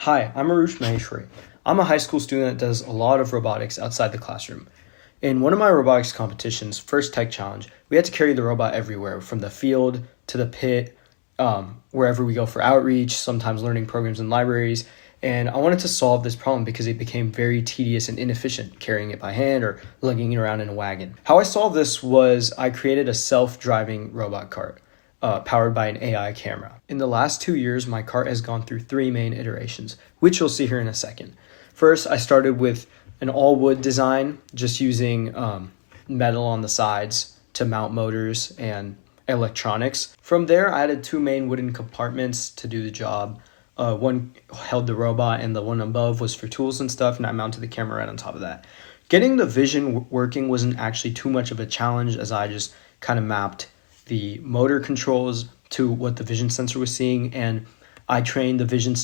Hi, I'm Aarrush. I'm a high school student that does a lot of robotics outside the classroom. In one of my robotics competitions, First Tech Challenge, we had to carry the robot everywhere, from the field to the pit, wherever we go for outreach, sometimes learning programs in libraries. And I wanted to solve this problem because it became very tedious and inefficient carrying it by hand or lugging it around in a wagon. How I solved this was I created a self-driving robot cart. Powered by an AI camera. In the last 2 years, my cart has gone through 3 main iterations, which you'll see here in a second. First, I started with an all-wood design, just using metal on the sides to mount motors and electronics. From there, I added 2 main wooden compartments to do the job. One held the robot and the one above was for tools and stuff, and I mounted the camera right on top of that. Getting the vision working wasn't actually too much of a challenge, as I just kind of mapped the motor controls to what the vision sensor was seeing, and I trained the vision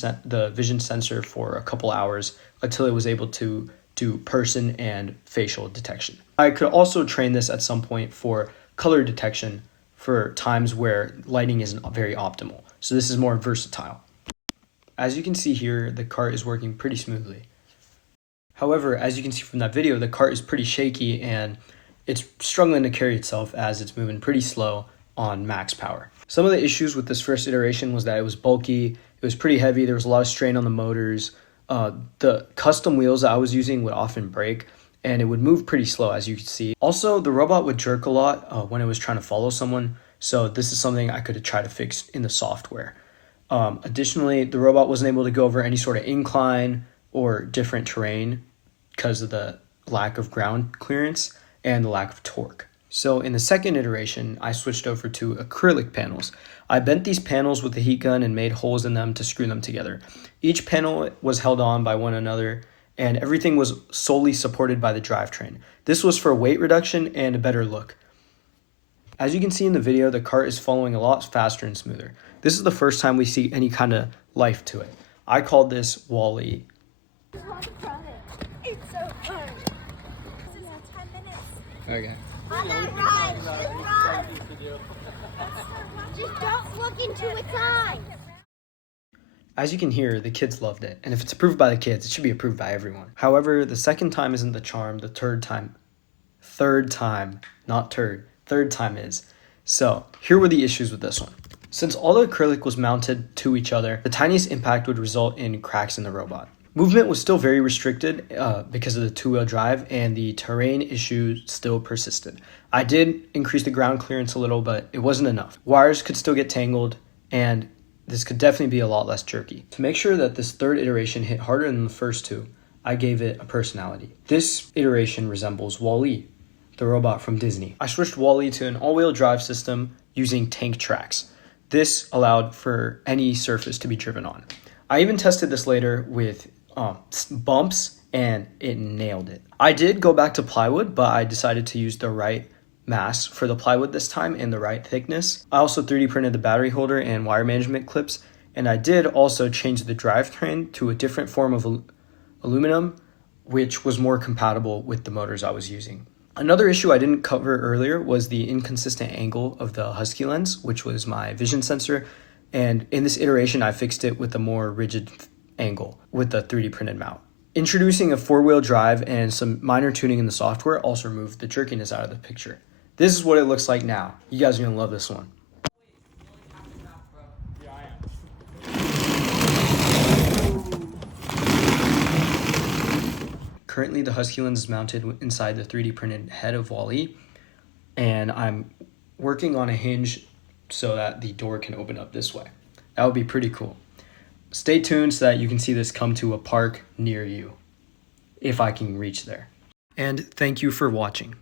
sensor for a couple hours until it was able to do person and facial detection. I could also train this at some point for color detection for times where lighting isn't very optimal. So this is more versatile. As you can see here, the cart is working pretty smoothly. However, as you can see from that video, the cart is pretty shaky and it's struggling to carry itself as it's moving pretty slow on max power. Some of the issues with this first iteration was that it was bulky, it was pretty heavy, there was a lot of strain on the motors. The custom wheels that I was using would often break, and it would move pretty slow, as you can see. Also, the robot would jerk a lot when it was trying to follow someone, so this is something I could try to fix in the software. Additionally, the robot wasn't able to go over any sort of incline or different terrain because of the lack of ground clearance and the lack of torque. So in the second iteration, I switched over to acrylic panels. I bent these panels with a heat gun and made holes in them to screw them together. Each panel was held on by one another, and everything was solely supported by the drivetrain. This was for weight reduction and a better look. As you can see in the video, the cart is following a lot faster and smoother. This is the first time we see any kind of life to it. I called this Wall-E. It's so fun. This is 10 minutes. Okay. On that ride, just don't look into its eyes. As you can hear, the kids loved it, and if it's approved by the kids, it should be approved by everyone. However, the second time isn't the charm, the third time is. So, here were the issues with this one. Since all the acrylic was mounted to each other, the tiniest impact would result in cracks in the robot. Movement was still very restricted because of the two-wheel drive, and the terrain issue still persisted. I did increase the ground clearance a little, but it wasn't enough. Wires could still get tangled, and this could definitely be a lot less jerky. To make sure that this third iteration hit harder than the first two, I gave it a personality. This iteration resembles Wall-E, the robot from Disney. I switched Wall-E to an all-wheel drive system using tank tracks. This allowed for any surface to be driven on. I even tested this later with bumps, and it nailed it. I did go back to plywood, but I decided to use the right mass for the plywood this time and the right thickness. I also 3D printed the battery holder and wire management clips, and I did also change the drivetrain to a different form of aluminum, which was more compatible with the motors I was using. Another issue I didn't cover earlier was the inconsistent angle of the Husky lens, which was my vision sensor, and in this iteration I fixed it with a more rigid angle with the 3D printed mount. Introducing a 4-wheel drive and some minor tuning in the software also removed the jerkiness out of the picture. This is what it looks like now. You guys are gonna love this one. Currently, the Husky lens is mounted inside the 3D printed head of Wall-E, and I'm working on a hinge so that the door can open up this way. That would be pretty cool. Stay tuned so that you can see this come to a park near you, if I can reach there. And thank you for watching.